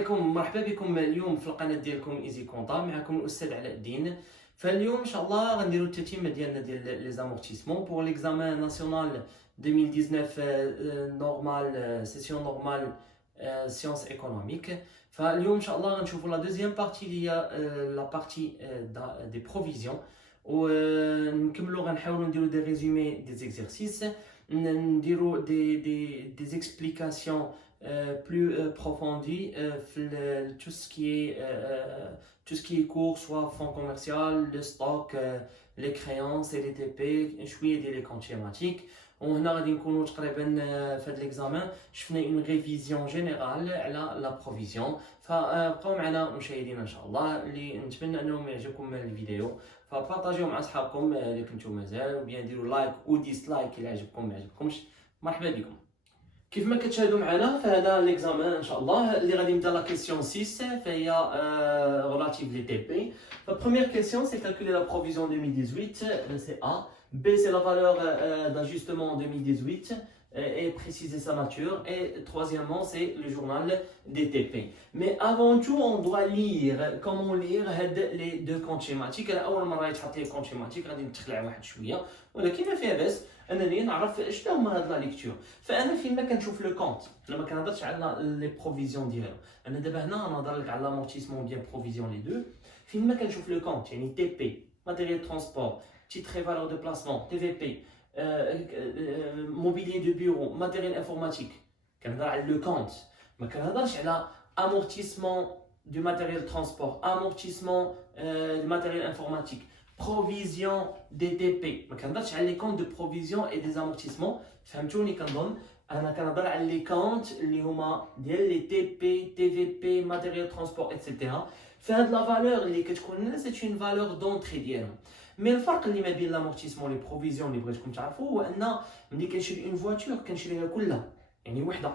عليكم، مرحبا بكم اليوم في القناه ديالكم ايزي كونطا. معكم الاستاذ علاء الدين. فاليوم ان شاء الله غنديروا التتمه ديالنا ديال لي زامورتيسمون بور ليكزامان ناسيونال 2019 نورمال سيسيون نورمال سيونس ايكونوميك. فاليوم ان شاء الله غنشوفوا لا دوزيام بارتي اللي هي لا بارتي دي بروفيزيون، ونكملوا غنحاولوا نديروا دي ريزومي دي زيكزارسيس، نديروا دي explications plus approfondies tout ce qui est cours, soit fonds commercial, le stock, les créances et les TP, شويه ديال لي كونت شيماتيك. وهنا غادي نكونوا تقريبا في هذا ليكزامان شفنا اون ريفيزيون جينيرال على لا بروفيزيون. فبقاو معنا مشاهدينا ان شاء الله، اللي نتمنى انهم يعجبكم الفيديو، فبارطاجيو مع اصحابكم اللي كنتو مازال، وبيان ديروا لايك و ديسلايك الى عجبكم ما عجبكمش. مرحبا بكم. كيف ما كتشاهدوا معنا فهذا ليكزامان ان شاء الله اللي غادي نبدا لا كيسيون 6، فهي relative les TP. La première question c'est calculer la provision 2018, c'est A. B c'est la valeur d'ajustement en 2018 et préciser sa nature. Et troisièmement c'est le journal des TP. Mais avant tout on doit lire comment lire les deux comptes schématiques. اول مره يتحط لي كونت شيماتيك غادي نتخلع واحد شويه، ولكن ما فيها باس انني نعرف شنو هما هاد لا ليكتور. فانا فين ما كنشوف لو كونت انا ما كنهضرش على لي بروفيزيون ديالو، انا دابا هنا نهضر لك على لامورتيسمون بيان بروفيزيون لي دو. فين ما كنشوف لو كونت يعني تي بي ماتيريال ترونسبور، titre et valeur de placement, TVP, mobilier de bureau, matériel informatique. كنهضر على le compte. ما كنهضرش على amortissement du matériel transport, amortissement du matériel informatique, provision des TP. ما كنهضرش على les comptes de provision et des amortissements. فهمتوني كنظن؟ انا كنهضر على لي كونت اللي هما ديال لي تي بي تي في بي ماتيريال ترونسبور ايتترا. فهاد لا فالور اللي كتكون لنا سي اون فالور دونتري ديالهم. مي الفرق اللي ما بين لامورتيسمون لي بروفيزيون اللي بغيتكم تعرفوا هو ان ملي كنشري اون فواتور كنشريها كلها يعني وحده،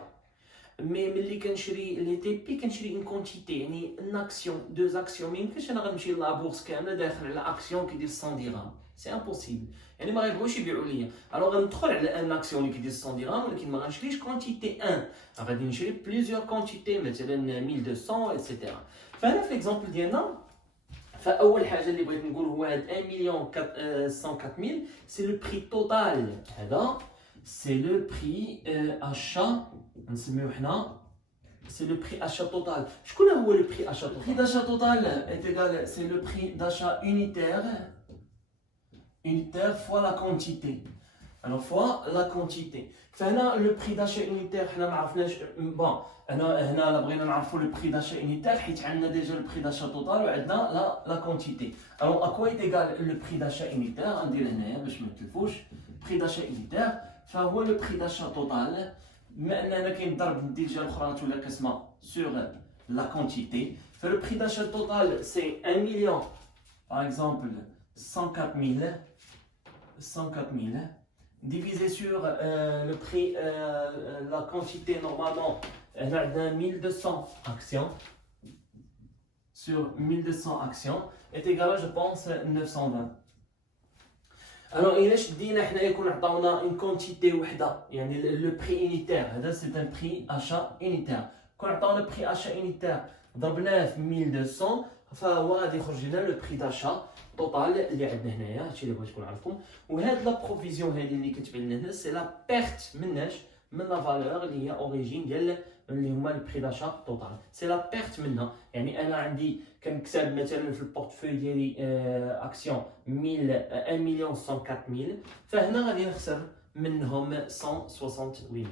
مي ملي كنشري لي تي بي كنشري اون كونتيتي يعني ان اكسيون دو اكسيون. ما يمكنش انا غنمشي لابورس كامله داخل على اكسيون كيدير 100 درهم، سي امبوسيبل، يعني ما غيبغيوش يبيعوا ليا. الوغ غندخل على ان اكسيون اللي كيدير 100 درهم ولكن ما غنشريش كونتيتي 1، غادي نشري بليزيور كونتيتي مثلا 1200 ايتترا. فهنا في ليكزامبل ديالنا فاول حاجه اللي بغيت نقول هو هاد 1 مليون 104000 سي لو بري توتال. هذا سي لو بري اشا نسميوه حنا سي لو بري اشا توتال. شكون هو لو بري اشا توتال؟ بري داشا توتال est égal c'est le prix d'achat unitaire fois la quantité. Alors fois la quantité. فهنا لو بري داشا unitaire حنا ما عرفناش. بون انا هنا لا بغينا نعرفوا لو بري داشا unitaire حيت عندنا ديجا لو بري داشا توتال وعندنا لا كونتيتي. الوغ اكوا ايت ايغال لو بري داشا unitaire. غندير هنايا باش ما نتلفوش. بري داشا unitaire فهو لو بري داشا توتال، بما ان هنا كاين ضرب ديجا الاخرى تولي قسمه سور لا كونتيتي. فلو بري داشا توتال سي 1 مليون باغ اكزومبل 104000 divisé sur le prix, la quantité normalement, elle a 1200 actions, sur 1200 actions, est égal, je pense, 920. Alors, إلاش دينا حنا يكون عطاونا une quantité وحدة، يعني le prix unitaire، هذا c'est un prix achat unitaire. كون عطاونا prix achat unitaire ضربناه في 1200 فهو غادي يخرج لنا لو بري داشا توتال اللي عندنا هنايا. هادشي اللي بغيت نكون عارفكم. وهاد لا بروفيزيون هادي اللي كتبان لنا هنا سي لا بيرت مناش من لا فالور اللي هي اوريجين ديال اللي هما البري داشا توتال، سي لا بيرت منها. يعني انا عندي كنكسب مثلا في البورتفوي ديالي اكسيون 1 مليون 104000، فهنا غادي نخسر منهم 168000.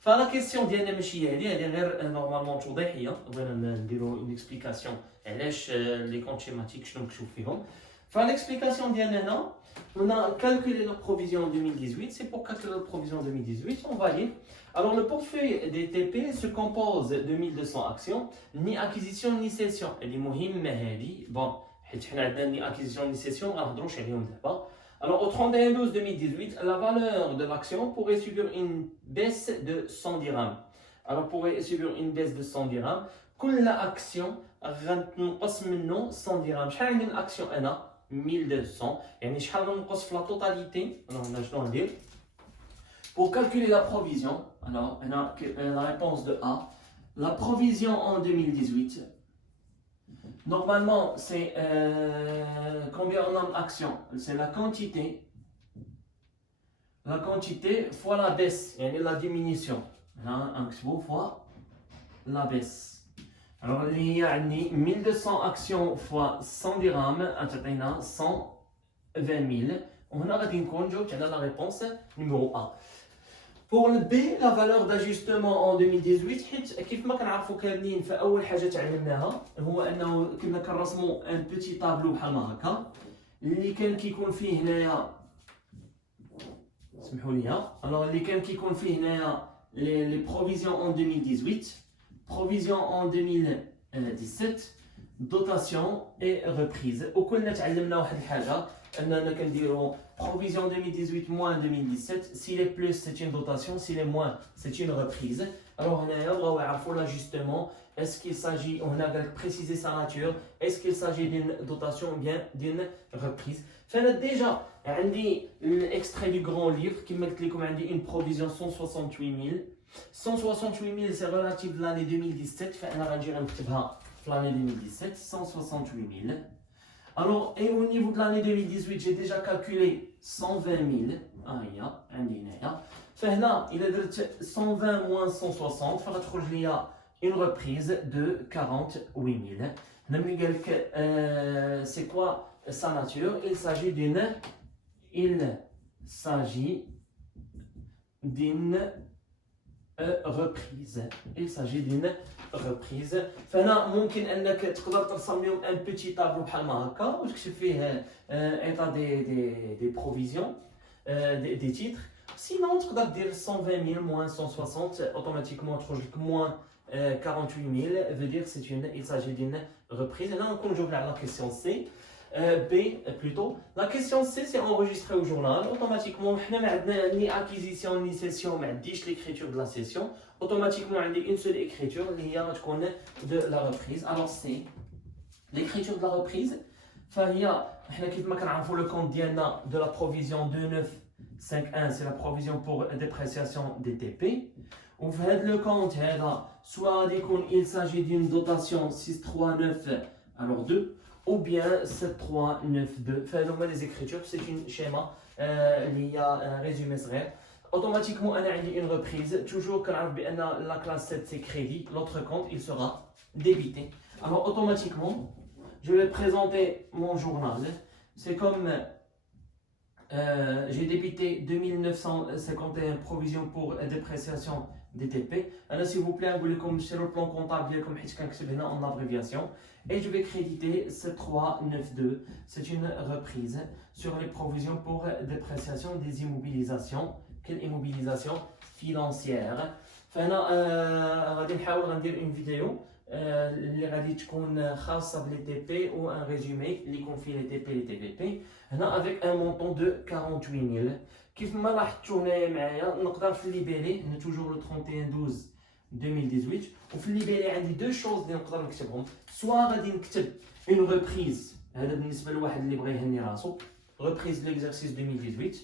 فلا كيسيون ديالنا ماشي هذه غير نورمالمون توضيحيه، بغينا نديرو اون اكسبليكاسيون علاش لي كونت شيماتيك شنو نكتشف فيهم. فليكسبليكاسيون ديالنا هنا on a calculé la provision en 2018. C'est pour calculer la provision en 2018, on va lire. Alors, le portefeuille des TP se compose de 1200 actions, ni acquisition ni cession. Elle est مهمة هذه. Bon, حيت حنا عندنا ni acquisition ni cession, ما نهضروش عليهم دابا. Alors, au 31/12/2018, la valeur de l'action pourrait subir une baisse de 100 dirhams. Alors, pourrait subir une baisse de 100 dirhams. كل action غنقص منه 100 درهم. شحال عندي من اكسيون انا 1200، يعني شحال غنقص في لا توتاليتي. انا شنو ندير pour calculer la provision. Alors هنا la réponse de A La provision en 2018, normalement, c'est combien on a d'actions? C'est la quantité fois la baisse, et la diminution. Là, fois la baisse. Alors, il y a 1200 actions fois 100 dirhams, on a 120 000. On a la réponse numéro 1. Pour le B, la valeur d'ajustement en 2018 حيت كيف ما كنعرفوا كاملين فاول حاجه تعلمناها هو انه كنا كنرسموا ان بيتي طابلو بحال ما هكا اللي كان كيكون فيه هنايا سمحوا لي اللي كان كيكون فيه هنايا لي بروفيزيون en 2018 provision en 2017 dotation et reprise وكلنا تعلمنا واحد الحاجه اننا كنديروا provision 2018 moins 2017 s'il est plus c'est une dotation s'il est moins c'est une reprise. Alors هنايا بغاو يعرفوا l'ajustement est-ce qu'il s'agit on a précisé sa nature est-ce qu'il s'agit d'une dotation ou bien d'une reprise. فانا déjà عندي l'extrait du grand livre كما قلت لكم عندي une provision 168 000 c'est relatif de l'année 2017 فانا غنجي غنكتبها في l'année 2017 168 000. Alors, et au niveau de l'année 2018, j'ai déjà calculé 120 000. Il a 120 moins 160, il y a une reprise de 48 000. C'est quoi sa nature? Il s'agit d'une reprise. Il s'agit d'une reprise. فانا ممكن انك تقدر ترسم لهم ان بيتي طابلو بحال ما هكا وتكتب فيه ايطا دي بروفيزيون دي تيتر. سينون تقدر دير 120 000 moins 160 automatiquement تخرج لك moins 48 000 veut dire il s'agit d'une reprise. هنا نكون نجاوب على la question C. B plutôt. La question C c'est enregistré au journal. Automatiquement, حنا ما عندنا ni acquisition ni cession, ما عنديش l'écriture de la cession. Automatiquement, عندي une seule écriture اللي هي غتكون de la reprise. Alors c'est l'écriture de la reprise. فهي حنا كيف ما كنعرفوا le compte ديالنا de la provision 2951 c'est la provision pour dépréciation des TP. وفي هذا le compte هذا soit غادي يكون il s'agit d'une dotation 639 alors 2 ou bien 7392. فهذوما les écritures c'est une schéma اللي هي résumé صغير. Automatiquement انا عندي une reprise toujours كنعرف بان la classe 7 c'est crédit l'autre compte il sera débité. Alors automatiquement je vais présenter mon journal. C'est comme j'ai débité 2951 provision pour dépréciation des TP. Alors s'il vous plaît, نقول لكم شيروا le plan comptable ديالكم حيت كنكتب هنا en abréviation. Et je vais créditer 7392. C'est une reprise sur les provisions pour dépréciation des immobilisations. Quelle immobilisation financière. فأنا غادي نحاول غندير une vidéo اللي غادي تكون خاصة بلي تي بي و ان ريزومي اللي يكون فيه لي تي بي لي تي في بي هنا افيك ان مونطون دو 48000. كيف ما لاحظتوا هنايا معايا نقدر في الليبيلي هنا توجور لو 31 12 2018 وفي الليبيلي عندي دو شوز اللي نقدر نكتبهم. سوا غادي نكتب اون ريبريز هذا بالنسبه لواحد اللي بغى يهني راسو ريبريز ليكزارسيس 2018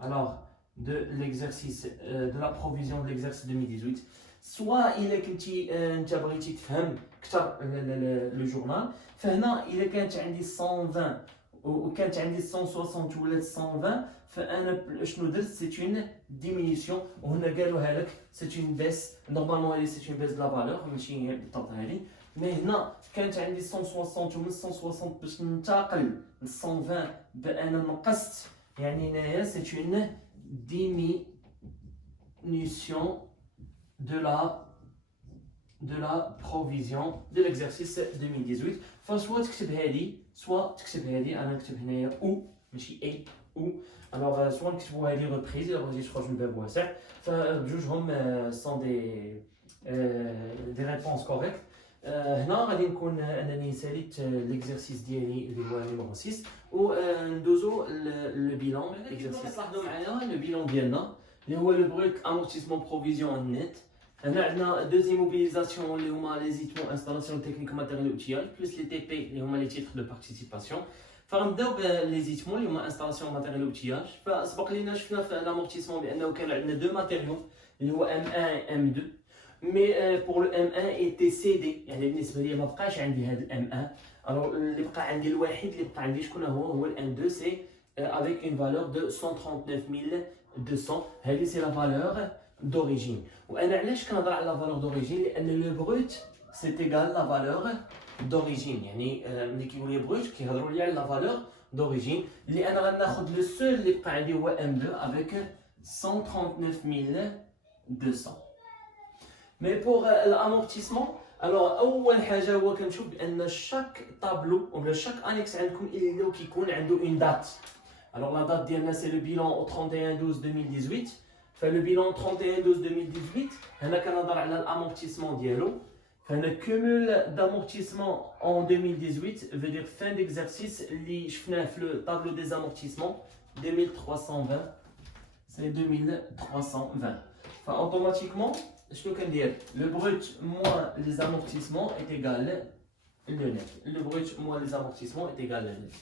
alors de l'exercice de la provision de l'exercice 2018. soit الا كنتي انت بغيتي تفهم اكثر لو جورنال فهنا الا كانت عندي 120 وكانت عندي 160 ولات 120 فانا شنو درت سي اون ديمينيسيون وهنا قالوها لك سي اون بيس نورمالمون هذه سي اون بيس دو لا فالور ماشي بالضبط هذه مي هنا كانت عندي 160 ومن 160 باش ننتقل ل 120 بانا نقصت يعني هنايا سي اون diminution de la provision de l'exercice 2018. فسوا تكتب هذه سوا تكتب هذه انا نكتب هنايا او ماشي اي او alors سوا نكتبوا هذه ريبريز الا بغيتي تخرج من باب واسع فبجوجهم سون دي ريبونس كوريكت. هنا غادي نكون انني ساليت ليكزارسيس ديالي اللي هو نيميرو 6 وندوزو لو بيلون ليكزارسيس. لاحظوا معايا لو بيلون ديالنا اللي هو لو بروت امورتيسمون بروفيزيون نت. هنا عندنا دو زيموبيليزاسيون اللي هما لي زيتمون انستالاسيون تكنيك ماتيريال اوتياج بلس لي تي بي اللي هما لي تيتر دو بارتيسيباسيون. فغنبداو بلي زيتمون اللي هما انستالاسيون ماتيريال اوتياج. فسبق لينا شفنا في الامورتيسمون بانه كان عندنا دو ماتيريو اللي هو M1 et M2 mais pour le M1 était cédé يعني بالنسبه لي ما بقاش عندي هذا الام 1 alors اللي بقى عندي الوحيد اللي بقى عندي شكون هو الام 2 سي avec une valeur de 139 200 هذه سي لا فالور d'origine وانا علاش كنهضر على لا فالور d'origine لان لو بروت سي ايغال لا فالور d'origine يعني ملي كيقولوا لي بروت كيهضروا لي على لا فالور d'origine اللي انا غناخذ لو سول اللي بقى عندي هو ام 2 avec 139 200 Mais pour l'amortissement, alors أول حاجة هو كنشوف بأن chaque tableau ou chaque annexe عندكم اللي كيكون عنده une date. Alors la date ديالنا c'est le bilan au 31/12/2018. فle bilan 31/12/2018 هنا كنهضر على الامورتيسمون ديالو. فهنا cumul d'amortissement en 2018 veut dire fin d'exercice اللي شفناه في le tableau des amortissements 2320. C'est 2320. Enfin automatiquement je peux dire le brut moins les amortissements est égal le net. Le brut moins les amortissements est égal le net.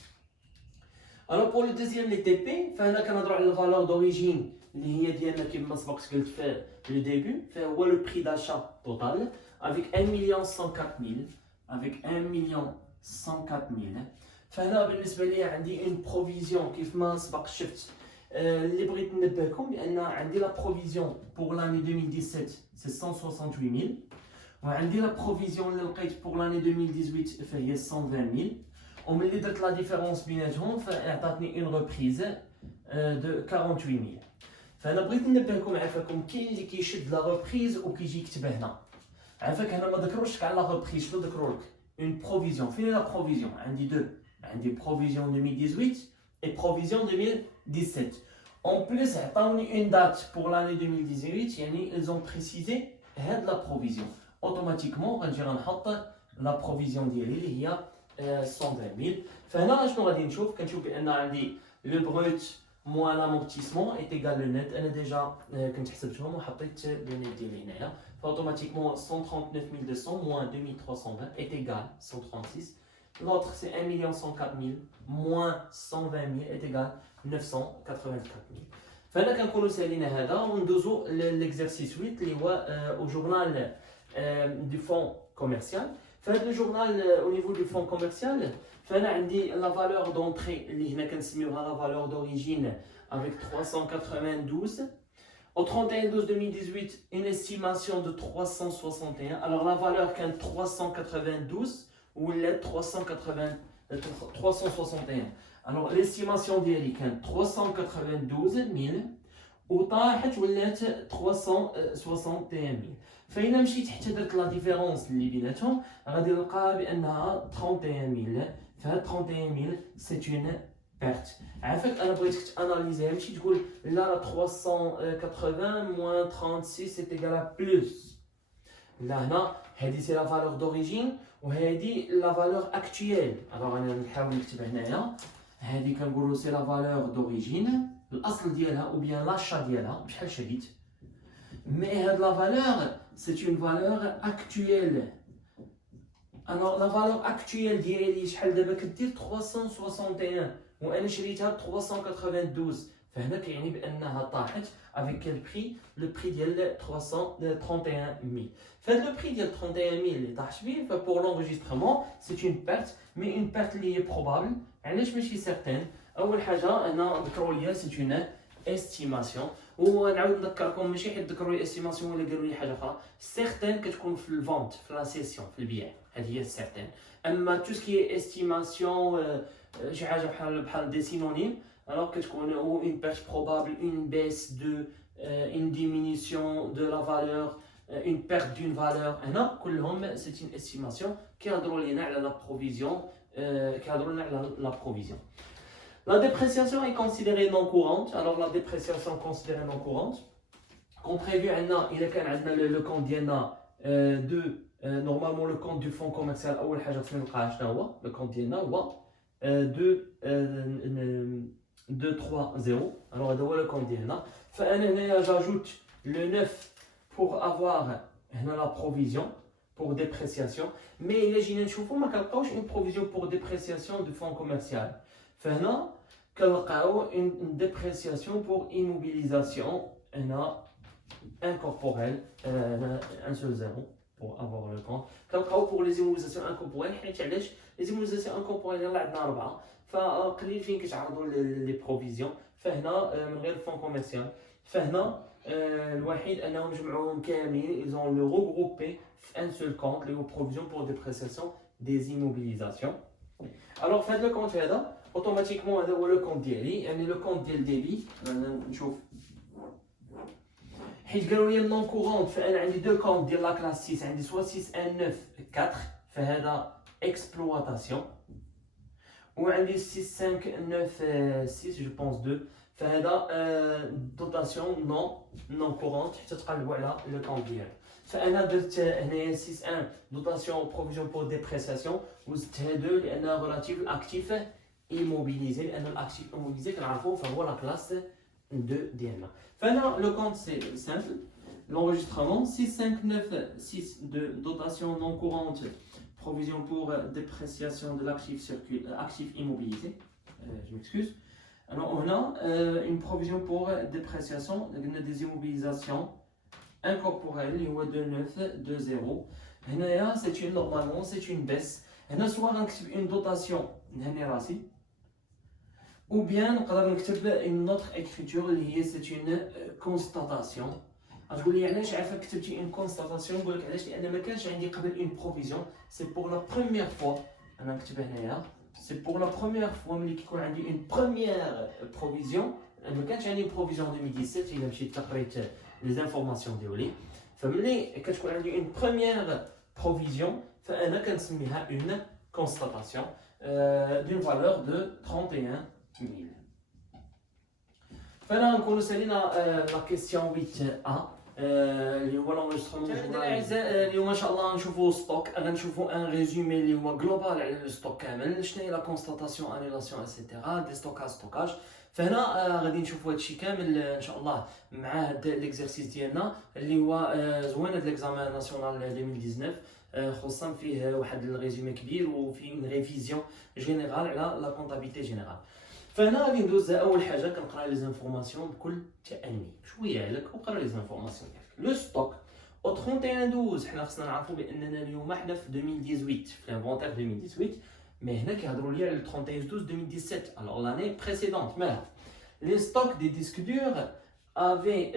Alors pour le deuxième les TP, فهنا كنهضروا على la valeur d'origine اللي هي ديالنا كما سبق قلت في le début, فهو le prix d'achat total avec 1,104,000 avec 1,104,000. فهنا بالنسبه لي عندي une provision كيف ما سبق شفت اللي بغيت ننبهكم بان عندي لا بروفيزيون بور لاني 2017 سي 168,000 وعندي لا بروفيزيون اللي لقيت بور لاني 2018 فهي 120,000 وملي درت لا ديفيرونس بيناتهم فاعطاتني اون ريبريز دو 48,000. فانا بغيت ننبهكم عافاكم كاين اللي كيشد لا ريبريز وكيجي يكتبها هنا عافاك هنا ما ذكروش كاع لا ريبريز شنو ذكروا لك اون بروفيزيون فين لا بروفيزيون عندي دو عندي بروفيزيون 2018 et provision 2017. En plus, une date pour l'année 2018, ils ont précisé la provision. Automatiquement, on va نحط la provision ديالي اللي هي 120,000. فهنا شنو غادي نشوف كنشوف بان عندي le brut moins l'amortissement est égal le net. انا ديجا كنت حسبتهم وحطيت le net ديالي هنايا. Automatiquement 139,200 moins 2320 est égal 136. L'autre c'est 1,104,000 moins 120,000 est égal 984,000. فهنا كنكونوا سالينا هذا وندوزو l'exercice 8 اللي هو au journal du fonds commercial. فهذا le journal au niveau du fonds commercial فهنا عندي la valeur d'entrée اللي هنا كنسميوها la valeur d'origine avec 392. Au 31/12/2018 une estimation de 361. Alors la valeur كانت 392 ou les 361. Alors l'estimation ديالي كانت 392,000 وطاحت ولات 361,000. فإلا مشيت حتى درت لا ديفيرونس اللي بيناتهم غادي نلقى بأنها 31,000. فهاد 31,000 سي اون بيرت. عافاك انا بغيتك تاناليزيها ماشي تقول لا 380 moins 36 c'est égal à plus. لا هنا هذه سي لا فالور دوريجين وهذه لا فالور اكطويل. الوغ انا نحاول نكتب هنايا هذه كنقولوا سي لا فالور دوريجين الاصل ديالها او بيان لاشا ديالها بشحال شريت. مي هاد لا فالور سي اون فالور اكطويل. الوغ لا فالور اكطويل ديالي شحال دابا كدير 361 وانا شريتها ب 392. فهنا كيعني بانها طاحت avec quel prix le prix ديال 331,000. فهاد لو بري ديال 31,000 اللي طاحت به فبور لونجسترمون سي اون بيرت مي اون بيرت اللي هي بروبابل. علاش ماشي سيغتين؟ اول حاجه هنا ذكروا لي سي اون استيماسيون ونعاود نذكركم ماشي حيت ذكروا لي استيماسيون ولا قالوا لي حاجه اخرى. سيغتين كتكون في الفونت في لا سيسيون في البيع هذه هي سيغتين. اما تو سكي استيماسيون شي حاجه بحال دي سينونيم alors كتكون ou une perte probable, une baisse de une diminution de la valeur, une perte d'une valeur. هنا كلهم c'est une estimation كيهضروا لينا على la provision كيهضروا لنا على la provision. La dépréciation est considérée non courante. Alors la dépréciation considérée non courante comme prévu عندنا إلا كان عندنا le compte ديالنا de normalement le compte du fonds commercial أول حاجة خصنا نلقاها شنو هو le compte ديالنا هو de 230. Alors هذا هو لو كونت ديالنا. فانا هنايا j'ajoute le 9 pour avoir هنا la provision pour dépréciation. mais الا جينا نشوفوا ما كنلقاوش une provision pour dépréciation du fonds commercial. فهنا كنلقاو une dépréciation pour immobilisation. هنا incorporelles, un seul zéro pour avoir le compte. Pour les immobilisations incorporelles, les immobilisations incorporelles يلا عندنا 4 فقليل فين كيتعرضوا لي بروفيزيون. فهنا من غير فون كوميرسيال فهنا الوحيد انهم جمعوهم كاملين ils ont le regroupé في un seul compte les provisions pour dépréciation des immobilisations. Alors في هذا الكونت هذا اوتوماتيكمون هذا هو لو كونت ديالي يعني لو كونت ديال ديبي نشوف حيت قالوا لي نون كورونت فانا عندي دو كونت ديال لا كلاس 6 عندي سوا 619 4 فهذا اكسبلواتاسيون وعندي 6596 جو بونس 2 فهذا دوتاسيون نون كورونت حتى تقلبوا على لو كونت ديالي. فانا درت هنايا 61 دوتاسيون بروفيزيون بور ديبريسياسيون وزدت هادو لانها ريلاتيف الاكتيف ايموبيليزي لان الاكتيف ايموبيليزي كنعرفوه فهو لا كلاس 2 ديالنا. فهنا لو كونت سي سامبل l'enregistrement 6596 de dotation non courante provision pour dépréciation de actif immobilisé. Je m'excuse. Alors on a une provision pour dépréciation des immobilisations incorporelles, il y a 2920. Là, c'est une normalement c'est une baisse. Là, soit une dotation ou bien une autre écriture liée, c'est une constatation. تقول لي علاش عافاك كتبتي اون كونستاتاسيون نقول لك علاش لان ما كانش عندي قبل اون بروفيزيون سي بور لا بروميير فوا انا نكتب هنايا سي بور لا بروميير فوا ملي كيكون عندي اون بروميير بروفيزيون ما كانش عندي بروفيزيون 2017 الا مشيت قريت لي زانفورماسيون ديالي فملي كتكون عندي اون بروميير بروفيزيون فانا كنسميها اون كونستاتاسيون دون فالور دو 31000. فانا نكونوا سالينا لا كيسيون 8 اللي هو لونجسترومون ديال الاعزاء. اليوم ان شاء الله نشوفوا ستوك غنشوفوا ان ريزومي اللي هو جلوبال على لو ستوك كامل شنو هي لا كونستاتاسيون انيلاسيون ايتترا دي ستوكاج. فهنا غادي نشوفوا هادشي كامل ان شاء الله مع هاد ليكزارسيس ديالنا اللي هو زوين هاد ليكزامان ناسيونال 2019 خصوصا فيه واحد الريزومي كبير وفيه اون ريفيزيون جينيرال على لا كونطابيلتي جينيرال. فهنا غادي ندوز اول حاجه كنقرا لي زانفورماسيون بكل تأني شويه عليك وقرا لي زانفورماسيون ديالك. لو ستوك او 31 12 حنا خصنا نعرفوا باننا اليوم حنا في 2018 في الانفونتير 2018 مي هنا كيهضروا لي على 31 12 2017 الوغ لاني بريسيدونت مالها. لي ستوك دي ديسك دور افي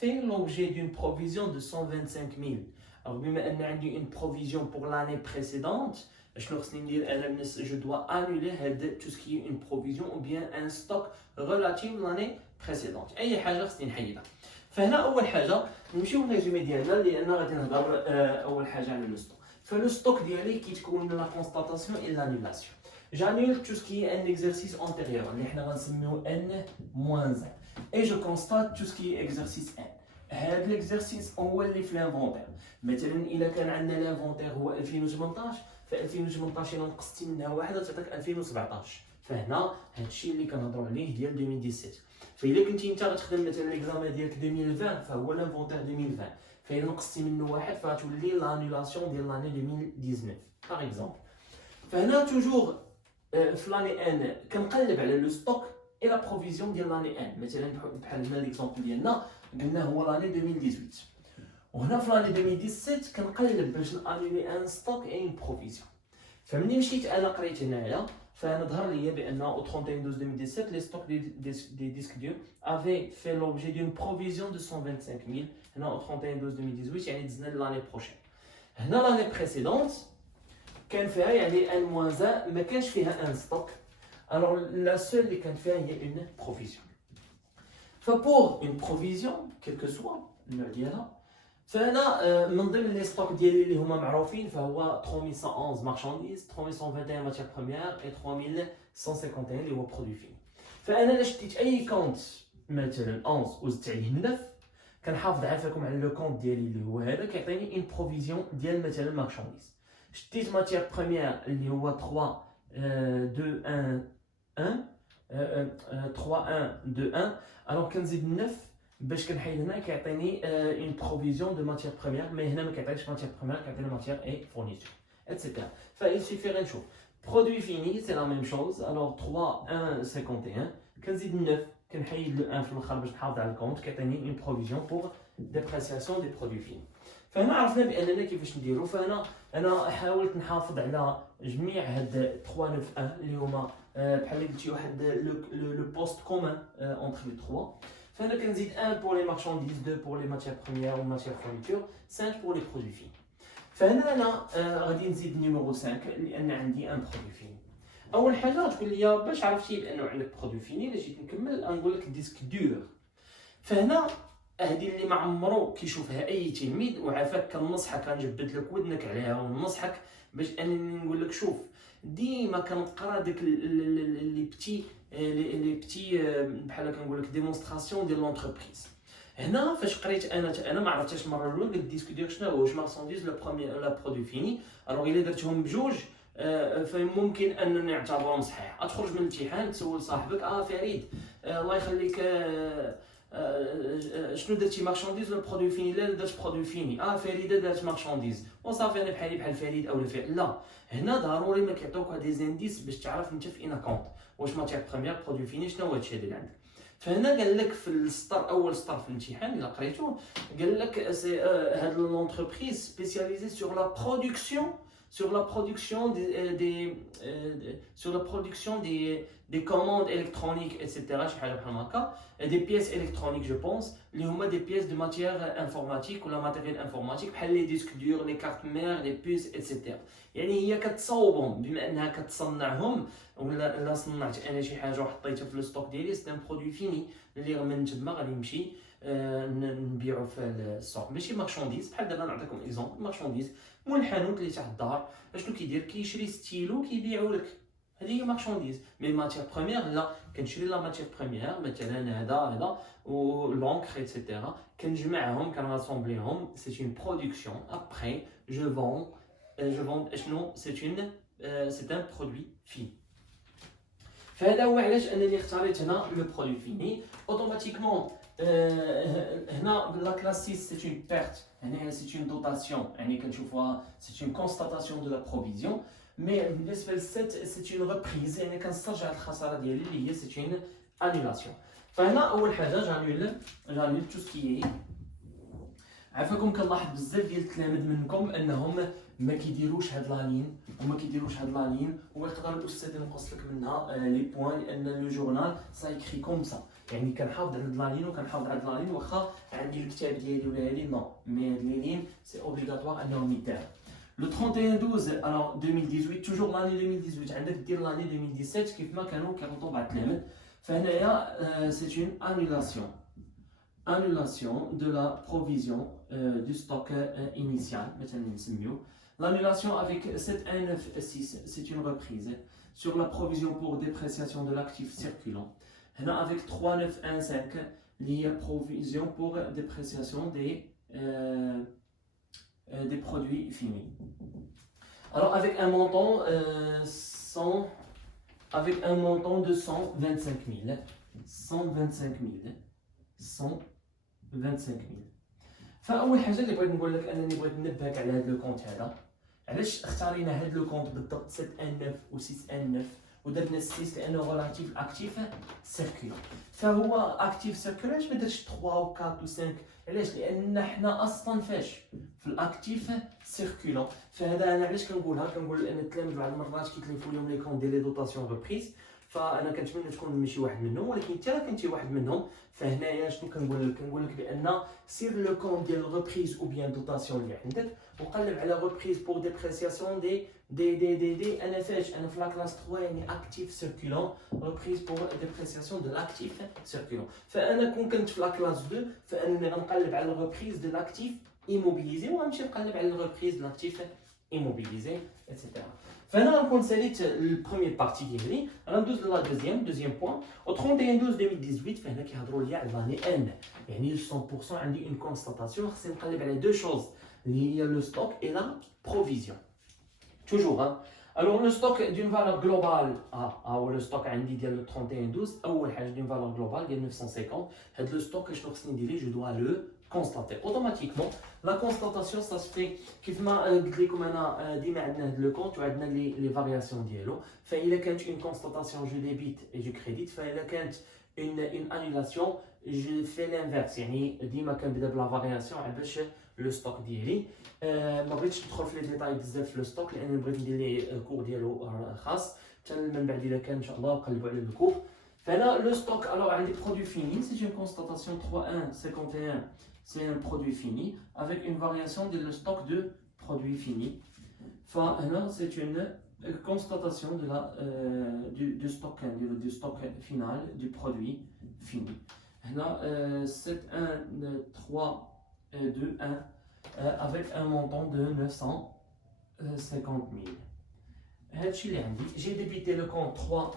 في l'objet d'une provision de 125000. alors بما ان عندي une provision pour l'année précédente شنو خصني ندير انا جو دوا انولي هاد تو سكي اون بروفيزيون او بيان ان ستوك ريلاتيف لاني بريسيدونت اي حاجه خصني نحيدها. فهنا اول حاجه نمشيو للريزومي ديالنا لان غادي نهضر اول حاجه على لو ستوك. فلو ستوك ديالي كيتكون من لا كونستاتاسيون اي لانيلاسيون. جانيول تو سكي ان اكزرسيس انتيريور اللي حنا غنسميو ان موان 1 اي جو كونستات تو سكي اكزرسيس ان. هاد ليكزرسيس هو اللي في لانفونتير. مثلا الا كان عندنا لانفونتير هو 2018 في 2018 الا نقصتي منها واحده تعطيك 2017. فهنا هادشي اللي كنهضروا عليه ديال 2017. فاذا كنتي انت غتخدم مثلا ليكزامان ديالك 2020 فهو لانفونتير 2020 فاذا نقصتي منه واحد فغتولي لانيلاسيون ديال لاني 2019 باغ اكزومبل. فهنا توجور في لاني ان كنقلب على لو ستوك اي لا بروفيزيون ديال لاني ان. مثلا بحال هنا ليكزومبل ديالنا قلنا هو لاني 2018 وهنا في لاني 2017 كنقلب باش نانيلي ان ستوك اي اون بروفيزيون. فمني مشيت انا قريت هنايا فانا ظهر لي بان او 31 12 2017 لي ستوك دي ديسك دور افي في لوبجي دون بروفيزيون دو 125000. هنا او 31 12 2018 يعني دزنا لاني بروشين. هنا لاني بريسيدونت كان فيها يعني ان موان ما كانش فيها ان ستوك الوغ لا سول اللي كانت فيها هي اون بروفيزيون. فبور اون بروفيزيون كيلكو سوا النوع ديالها فانا من ضمن لي ستوك ديالي اللي هما معروفين فهو 3111 مارشانديز 3121 ماتيير بروميير اي 3151 اللي هو برودوي فيني. فانا الا شديت اي كونت مثلا 11 وزدت عليه 9 كنحافظ عافاكم على لو كونت ديالي اللي هو هذا كيعطيني اون بروفيزيون ديال مثلا مارشانديز. شديت ماتيير بروميير اللي هو 3 2 1 3 1 2 1 الوغ كنزيد 9 باش كنحيد هنا كيعطيني اون بروفيزيون دو ماتيير بروميير مي هنا ما كيعطينيش ماتيير بروميير كيعطيني ماتيير اي فورنيتور اتسيتيرا. فإل سيفي غير نشوف برودوي فيني سي لا ميم شوز الوغ 3 1 51 كنزيد 9 كنحيد لو 1 في الاخر باش نحافظ على الكونت كيعطيني اون بروفيزيون بور ديبريسياسيون دي برودوي فيني. فهنا عرفنا باننا كيفاش نديرو. فهنا انا حاولت نحافظ على جميع هاد 391 اللي هما بحال قلتي واحد لو بوست كومون اونتر لي 3. فهنا كنزيد 1 pour les marchandises, 2 pour les matières premières ou matières fournitures, 5 pour les produits finis. فهنا انا غادي نزيد نيميرو 5 لان عندي ان برودوي فيني. اول حاجه تقول لي باش عرفتي بانه عندك برودوي فيني، الا جيت نكمل نقول لك ديسك دور. فهنا هذه اللي ما عمرو كيشوفها اي تلميذ، وعافاك كنصحك غنجبد لك ودنك عليها ونصحك باش انني نقول لك شوف ديما كنقرا داك لي بتي بحال كنقول لك ديمونستراسيون ديال لونتربريز. هنا فاش قريت انا ما عرفتش المره الاولى قلت ديسك دور شنو هو، واش مارشانديز لو بروميير لا برودوي فيني. الوغ الا درتهم بجوج فممكن انني نعتبرهم صحيح. تخرج من الامتحان تسول صاحبك فريد الله يخليك شنو درتي مارشانديز ولا برودوي فيني؟ لا درت برودوي فيني. فريده دارت مارشانديز وصافي انا بحال فريد او فريد. لا، هنا ضروري ما كيعطيوك دي زانديس باش تعرف انت في اين كونت واش ماتيير بريمير برودوي فيني شنو هو هادشي اللي عندك. فهنا قال لك في السطر اول سطر في الامتحان الا قريتوه قال لك سي هاد لونتربريز سبيسياليزي سور لا برودكسيون des commandes électroniques, etc. Des pièces électroniques, je pense, des pièces de matière informatique ou la matériel informatique, les disques durs, les cartes mères, les puces, etc. يعني هي كتصاوبهم بما انها كتصنعهم، ولا صنعت انا شي حاجه وحطيتها في الستوك ديالي سي ان برودوي فيني اللي من تما غادي نمشي نبيعو في السوق. ماشي مارشانديز بحال دابا نعطيكم اكزومبل. مارشانديز مول الحانوت اللي تحت الدار اشنو كيدير؟ كيشري ستيلو كيبيعو لك، هذه هي مارشانديز. مي ماتيير بريمير لا، كنشري لا ماتيير بريمير مثلا هذا و لونكر ايتترا كنجمعهم كنراسومبليهم، سي اون برودكسيون. ابري جو فون اشنو سي ان برودوي فيني. فهذا هو علاش انني اختاريت هنا لو برودوي فيني. اوتوماتيكمون هنا لا كلاس 6 سي اون بيرت، هنا سي اون دوتاسيون، يعني كنشوفوها سي اون كونستاتاسيون دو لا بروفيزيون. مي بالنسبه ل 7 سي اون ريبريز، يعني كنسترجع الخساره ديالي اللي هي سي اون انيلاسيون. فهنا اول حاجه جانول تو سكي. عافاكم كنلاحظ بزاف ديال التلاميذ منكم انهم ما كيديروش هاد لانين ويقدر الاستاذ ينقص لك منها لي بوين لان لو جورنال سا يكري كوم سا. يعني كنحافظ على هاد لانين وكنحافظ على هاد لانين واخا عندي الكتاب ديالي ولا هادي نو، مي هاد لي لين سي اوبليغاتوار انهم يدار. لو 31/12 الوغ 2018 توجور لاني 2018 عندك دير لاني 2017 كيف ما كانوا كيغلطوا بعض التلاميذ. فهنايا سي اون annulation de la provision du stock initial. L'annulation avec 7196, c'est une reprise sur la provision pour dépréciation de l'actif circulant. Avec 3915, il y a provision pour dépréciation des produits finis. Alors avec un montant de 125 000. 125 000. فاول حاجه اللي بغيت نقول لك انني بغيت ننبهك على هذا لو كونت هذا. علاش اختارينا هذا لو كونت بالضبط 719 و 619 ودرنا 6 لانه ريلاتيف اكتيف سيركولون. فهو اكتيف سيركولون. علاش ما درتش 3 و 4 و 5؟ علاش؟ لان حنا اصلا فاش في الاكتيف سيركولون. فهذا انا علاش كنقولها، كنقول ان التلاميذ بعض المرات كيتلفوا لهم لي كونت ديال لي دوطاسيون ريبريز، فانا كنتمنى تكون ماشي واحد منهم، ولكن انت راه كنتي واحد منهم. فهنايا شنو كنقول لك بان سير لو كونت ديال ريبريز او بيان دوطاسيون اللي عندك وقلب على ريبريز بور ديبريسياسيون دي انا فاش انا في لا كلاس 3 يعني اكتيف سيركولون، ريبريز بور ديبريسياسيون دو لاكتيف سيركولون. فانا كنت في لا كلاس 2 فانني غنقلب على الريبريز دو لاكتيف ايموبيليزي وغنمشي نقلب على الريبريز دو لاكتيف ايموبيليزي ايتترا. فانا غنكون ساليت البروميير بارتي ديالي، غندوز لا دوزيام بوين. او 31/12/2018 فهنا كيهضروا لي على لاني ان، يعني 100% عندي اون كونستاتاسيون. خصني نقلب على دو شوز اللي هي لو ستوك اي لا بروفيزيون. توجور الوغ لو ستوك دون فالور جلوبال هو لو ستوك عندي ديال 31/12. اول حاجه دون فالور جلوبال ديال 950. هاد لو ستوك شنو خصني ندير؟ جو دوا لو constater. Automatiquement, la constatation, ça se fait كيف ما قلت لكم انا ديما عندنا هذا لو كونت وعندنا لي فارياسيون ديالو. فإلا كانت une constatation je débite et je crédite. فإلا كانت une annulation je fais l'inverse. يعني ديما كنبدا بلا فارياسيون باش لو ستوك ديالي. ما بغيتش ندخل في لي ديتاي بزاف في لو ستوك لان بغيت ندير ليه كور ديالو خاص حتى من بعد الا كان ان شاء الله نقلبوا على الكور. فهنا لو ستوك الوغ عندي برودوي فيني سي اون كونستاتاسيون 3151 c'est un produit fini avec une variation de le stock de produits finis. Enfin, c'est une constatation de du stock, du stock final du produit fini. Là, 7, 1, 3, 2, 1 avec un montant de 950 000. J'ai débité le compte 3,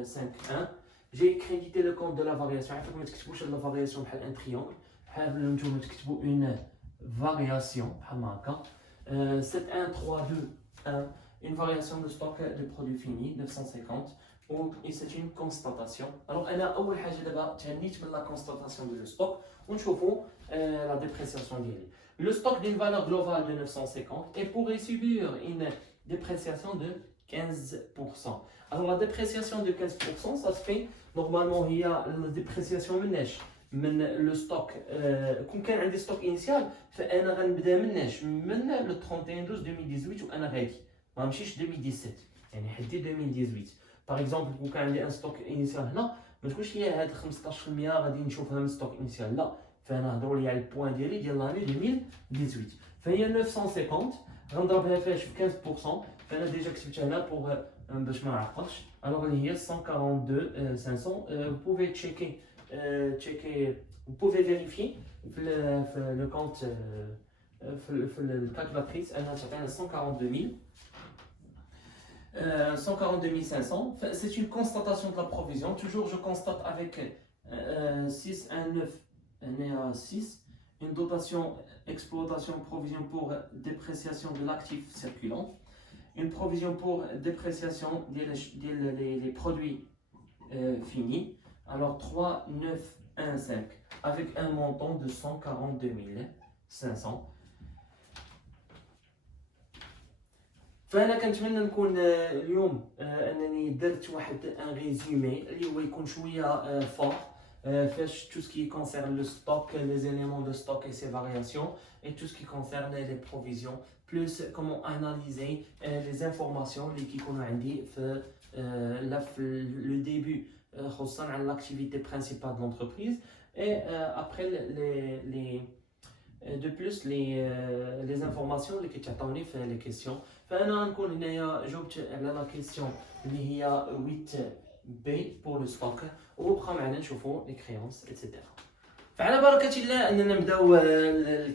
1, 5, 1. J'ai crédité le compte de la variation. Il faut que je mette la variation par un triangle. نتوما تكتبوا une variation بحال هكا 7 1 3 2 1 une variation de stock de produits finis 950 et c'est une constatation. Alors انا اول حاجه دابا تهنيت من لا constatation de le stock ونشوفوا la dépréciation ديالي. Le stock d'une valeur globale de 950 et pourrait subir une dépréciation de 15%. Alors la dépréciation de 15% ça se fait normalement هي la dépréciation مناش من لو ستوك. كون كان عندي ستوك انيسيال فانا غنبدا مناش من لو 31 12 2018 وانا غادي ما نمشيش 2017 يعني حدي 2018. باغ اكزومبل كون كان عندي ان ستوك انيسيال هنا ما تكونش هي هاد 15% غادي نشوفها من ستوك انيسيال لا. فانا هضروا لي على البوان ديالي ديال لاني 2018 فهي 950 غنضربها فيها في 15%. فانا ديجا كتبتها هنا بوغ باش ما نعقلش. الوغ اللي هي 142 500. vous pouvez checker vous pouvez vérifier le compte le calculatrice elle a 142 500. C'est une constatation de la provision. Toujours je constate avec 6 1 9 6 une dotation exploitation provision pour dépréciation de l'actif circulant, une provision pour dépréciation des produits finis. Alors 3, 9, 1, 5 avec un montant de 142 500. فانا كنتمنى نكون اليوم انني درت واحد ان ريزومي اللي هو يكون شويه فور فاش tout ce qui concerne le stock, les éléments de stock et ses variations et tout ce qui concerne les provisions plus comment analyser les informations اللي كيكونوا عندي في le début خصوصا على l'activité principale de l'entreprise et après de plus les informations اللي كيتعطوني في les questions. فانا نكون هنايا جاوبت على لا كيسيون اللي هي 8B pour le stock وبقى معنا نشوفوا les créances etc. فعلى بركة الله اننا نبداو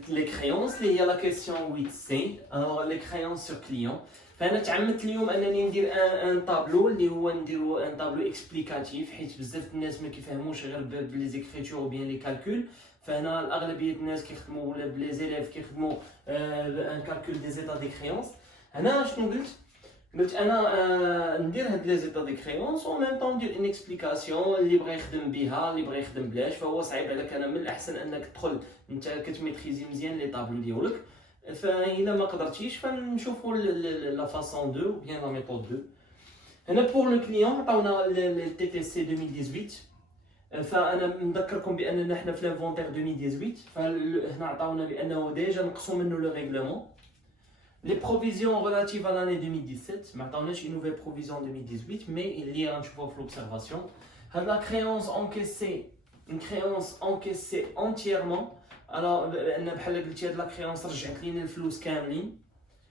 les créances اللي هي لا كيسيون 8C. alors les créances sur client. فانا تعمدت اليوم انني ندير ان طابلو اللي هو نديرو ان طابلو اكسبليكاتيف حيت بزاف الناس ما كيفهموش غير بلي زيكريتور و بيان لي كالكول. فانا الاغلبيه الناس كيخدموا ولا بلي زيليف كيخدموا ان كالكول دي زيتا دي كريونس. هنا شنو قلت انا ندير هاد لي زيتا دي كريونس و ميم طون ندير ان اكسبليكاسيون اللي بغى يخدم بها اللي بغى يخدم بلاش. فهو صعيب عليك انا من الاحسن انك تدخل انت كتميتريزي مزيان لي طابلو ديالك. فإلا ما قدرتيش فنشوفوا لا فاصون 2 ou bien la méthode 2. هنا pour le client عطاونا التي تي سي 2018. فانا نذكركم باننا حنا في لانفونتير 2018 فهنا عطاونا بانه ديجا نقصوا منه لو ريغلومون. Les provisions relatives à l'année 2017 ما عطاوناش une nouvelle provision 2018 mais اللي غنشوفوها في l'observation. هاد la créance encaissée une créance encaissée entièrement. انا بان بحال قلتي هاد لا كريونس رجعت لينا الفلوس كاملين.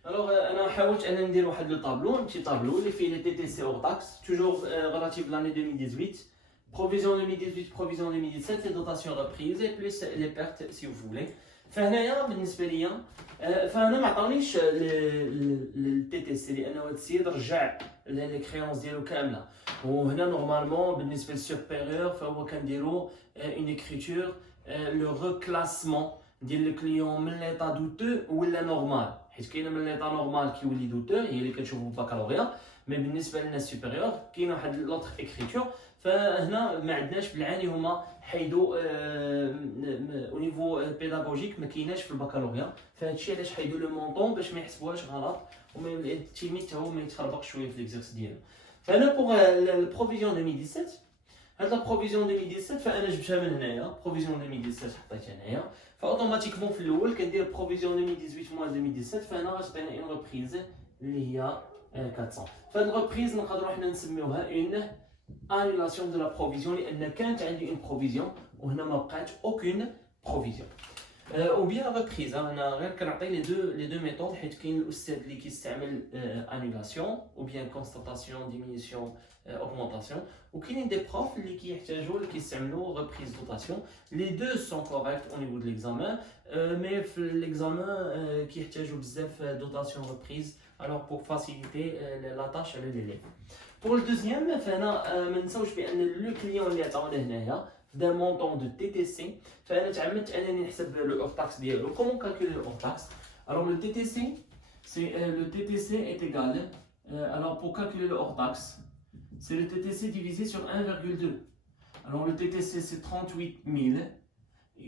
الوغ انا حاولت ان ندير واحد لو طابلو ان بتي طابلو اللي فيه لي تي تي سي اور تاكس توجور ريلاتيف لاني 2018 provision 2018 provision 2017 les dotations reprises et plus les pertes si vous voulez. فهنايا بالنسبه ليا فانا ما عطاونيش التي تي سي لانه هاد السيد رجع لي كريونس ديالو كامله. وهنا نورمالمون بالنسبه للسوبيريور فهو كنديرو اون اكريتور لو ريكلاسمون ديال الكليون من ليطا دوتو ولا نورمال. حيت كاينه من ليطا نورمال كيولي دوتو هي اللي كتشوفوا في البكالوريا. مي بالنسبه للناس سوبيريور كاينه واحد لوطر اكريتور فهنا ما عندناش بالعاني هما حيدوا او نيفو بيداغوجيك ما كايناش في البكالوريا، فهذا الشيء علاش حيدوا لو مونطون باش ما يحسبوهاش غلط وما التلميذ حتى هو ما يتخربقش شويه في ليكزارس ديالو. فانا بوغ البروفيزيون 2017 هاد لا بروفيزيون 2017 فانا جبتها من هنايا، بروفيزيون 2017 حطيتها هنايا، فاوتوماتيكمون في الاول كندير بروفيزيون 2018 موان 2017 فهنا غتعطينا اون ريبريز اللي هي 400. فهاد الريبريز نقدروا حنا نسميوها اون annulation de la provision لان كانت عندي اون بروفيزيون وهنا ما بقاتش اوكين بروفيزيون. او بيان ريبريز انا غير كنعطي لي دو ميثود حيت كاين الاستاذ اللي كيستعمل انيلاسيون او بيان كونستاتاسيون ديمينيسيون augmentation وكاينين دي بروف اللي كيحتاجوا اللي كيستعملوا ريبريز دوتاسيون. لي دو سون كوريكت او نيفو دو ليكزامان مي في ليكزامان كيحتاجوا بزاف دوتاسيون ريبريز alors pour faciliter la tâche à l'élève. Pour le deuxième, ما نساوش بان لو كليون اللي عطاونا هنايا دا مونطون دو تي تي سي، فانا تعمدت انني نحسب لو اور تاكس ديالو. كومون كالكولي لو اور تاكس؟ alors le TTC c'est le TTC est égal alors pour calculer le hors taxe c'est le TTC divisé sur 1,2. alors le TTC c'est 38 000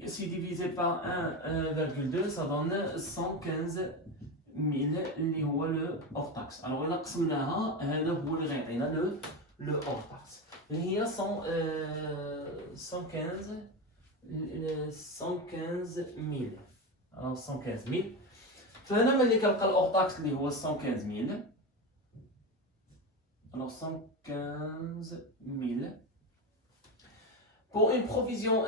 si divisé par 1,2 ça donne 115 000 اللي هو لو اور تاكس. alors الا قسمناها هذا هو اللي غيعطينا لو اور تاكس اللي هي 115 000. alors 115 000 فهنا ملي كنلقى الاور تاكس اللي هو 115 000 alors 115 000 pour une provision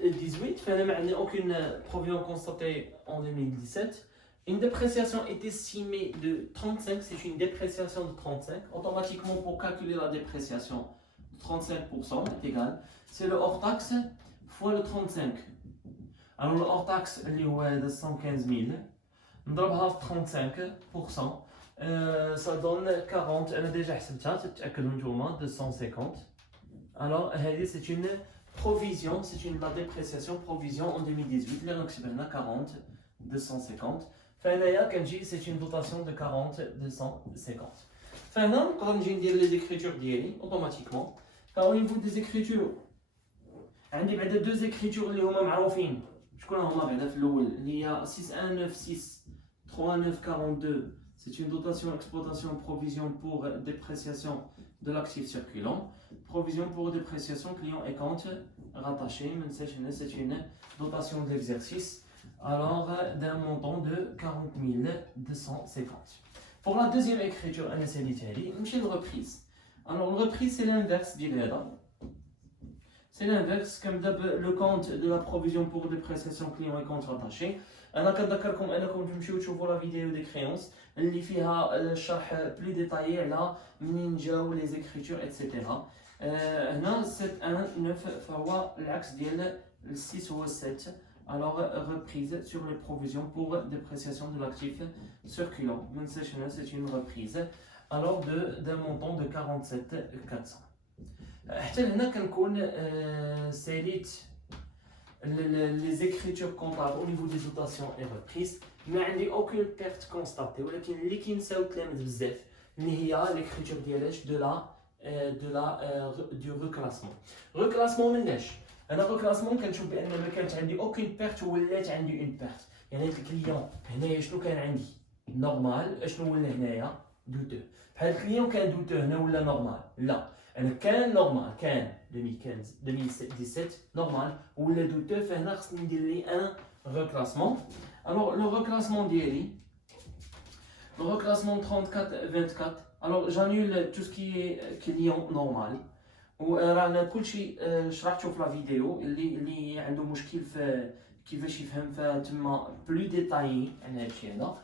18 فهنا ما عندنا aucune provision constatée en 2017. Une dépréciation est estimée de 35, c'est une dépréciation de 35. Automatiquement, pour calculer la dépréciation, 35% est égal. C'est le hors taxe fois le 35. Alors le hors taxe, il est de 115 000. نضربها في 35%. Ça donne 40. أنا déjà حسبتها تتأكدوا نتوما 250. Alors c'est une provision, c'est une la dépréciation provision en 2018. اللي غنكتب هنا 40 250. فهنايا كنجي سي اون دوتاسيون دو 40 250. فهنا نقدر نجي ندير لي زيكريتور ديالي اوتوماتيكمون. او نيفو دي زيكريتور عندي بعدا دو زيكريتور اللي هما معروفين. شكون هما بعدا في الاول اللي هي 6196 3942 سي اون دوتاسيون اكسبلوطاسيون بروفيزيون بور ديبريسياسيون de l'actif circulant, provision pour dépréciation client et compte rattaché, c'est une dotation de l'exercice alors d'un montant de 40 250. Pour la deuxième écriture, c'est une reprise. Alors, une reprise, c'est l'inverse du l'EDA. C'est l'inverse, comme le compte de la provision pour dépréciation client et compte rattaché. أنا كنذكركم أنكم تمشيو تشوفوا لا فيديو دي كريونس اللي فيها الشرح بلي ديتايي على منين جاو لي زيكريتور ايتترا. هنا 7 1 9 فهو العكس ديال 6 هو 7. Alors, reprise sur les provisions pour dépréciation de l'actif circulant. C'est une reprise alors d'un montant de 47 400. حتى هنا كنكون ساليت les écritures comptables au niveau des dotations et reprises. ما عندي aucune perte constatée ولكن اللي كينساو تلامذ بزاف اللي هي l'écriture ديالاش du reclassement. reclassement مناش؟ انا ريكلاسمون كنشوف بان ما كانت عندي اوكين بيرت ولات عندي اون بيرت. يعني هاد الكليون هنايا شنو كان عندي نورمال شنو ولا هنايا دوتو. بحال الكليون كان دوتو هنا ولا نورمال؟ لا انا كان نورمال كان 2017 نورمال ولا دوتو فهنا خصني ندير لي ان ريكلاسمون. الوغ لو ريكلاسمون ديالي لو ريكلاسمون 34 24 الوغ جانول تو سكي كليون نورمال ورانا كلشي شرحتو في لا فيديو اللي عنده مشكل في كيفاش يفهم فتما بلو ديتايي على هادشي هذا.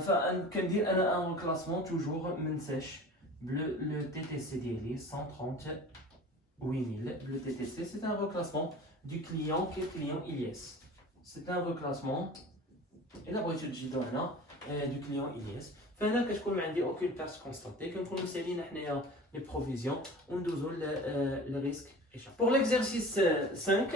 فكندير انا ان كلاسمون توجور منساش لو تي تي سي ديالي 138000 لو تي تي سي سي ان ريكلاسمون دو كليون كي كليون إلياس. سي ان ريكلاسمون الا بغيتو تجيبو هنا دو كليون إلياس. فهنا كتكون عندي اوكين بيرس كونستاتي كنكونو سالينا حنايا les provisions, on doit le risque et charge. Pour l'exercice 5,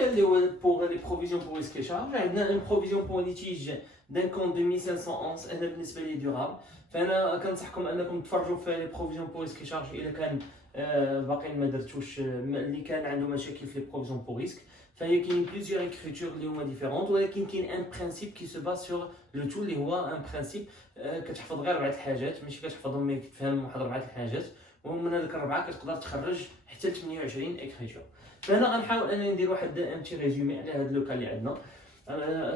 pour les provisions pour risque et charge, on a une provision pour litige d'un compte de 1511 بالنسبة لي durable. فأنا كنصحكم أنكم تفرجوا في les provisions pour risque et charge إذا كان باقي ما درتوش اللي كان عنده مشاكل في لي بروفيزيون بور ريسك. فهي كاين بليزيور ايكريتور اللي هما ديفيرونت، ولكن كاين ان برينسيپ كي سو باس سور لو تو اللي هو ان برينسيپ كتحفظ غير 4 الحاجات، ماشي كتحفظهم مي كتفهم واحد 4 الحاجات، ومن هذوك الربعه كتقدر تخرج حتى 28 ايكريتور. فهنا غنحاول انني ندير واحد ان بتي ريزومي على هذا لو كا اللي عندنا.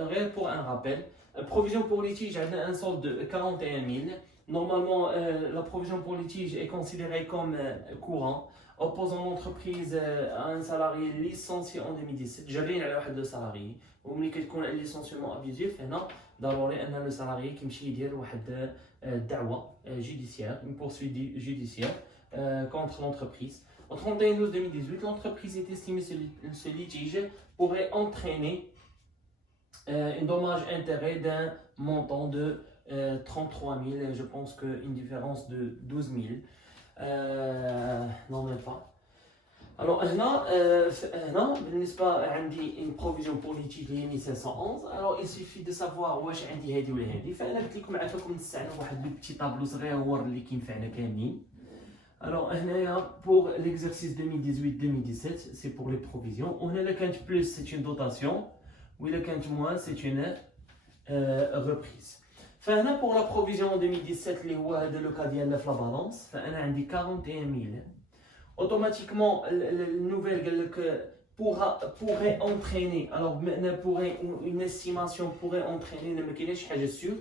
غير بور ان رابيل، provision pour litige, il y a un solde de 41 000. Normalement, la provision pour litige est considérée comme courant, opposant l'entreprise à un salarié licencié en 2017. J'avais un salarié, وملي كتكون un licenciement abusif, هنا ضروري ان le salarié كيمشي يدير واحد دعوة judiciaire, une poursuite judiciaire contre l'entreprise. En 31/12/2018, l'entreprise est estimée ce litige pourrait entraîner un dommage intérêt d'un montant de 33 000, je pense qu'une différence de 12 000. Non, même pas. Alors, هنا بالنسبة عندي une provision pour litige اللي هي 1511. Alors, il suffit de savoir واش عندي هذه ولا هذه. فأنا قلت لكم عافاكم نستعملوا واحد لو بتي طابلو صغير اللي كينفعنا كاملين. Alors, pour l'exercice 2018-2017, c'est pour les provisions. On a le quinte plus, c'est une dotation. Oui, le quinte moins, c'est une reprise. Enfin, pour la provision en 2017, les rois de l'occasion de la balance, on a 41 000. Automatiquement, la nouvelle pourrait entraîner, alors une estimation pourrait entraîner, ne me suis pas sûr,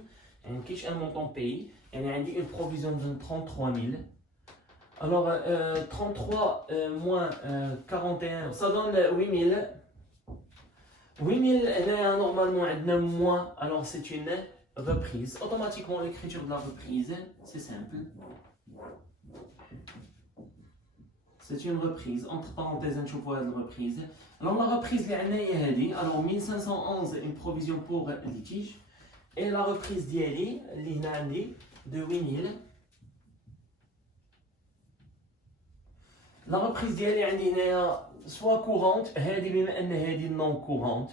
un montant payé, il y a une provision de 33 000. Alors, 33 moins 41, ça donne 8 000. 8 000, normalement, moins, alors c'est une reprise. Automatiquement, l'écriture de la reprise, c'est simple. C'est une reprise. Entre parenthèses, on voit une reprise. Alors, la reprise, alors 1511, une provision pour litige. Et la reprise d'Yali, de 8 000. La reprise d'Yali, soit courante, non courante,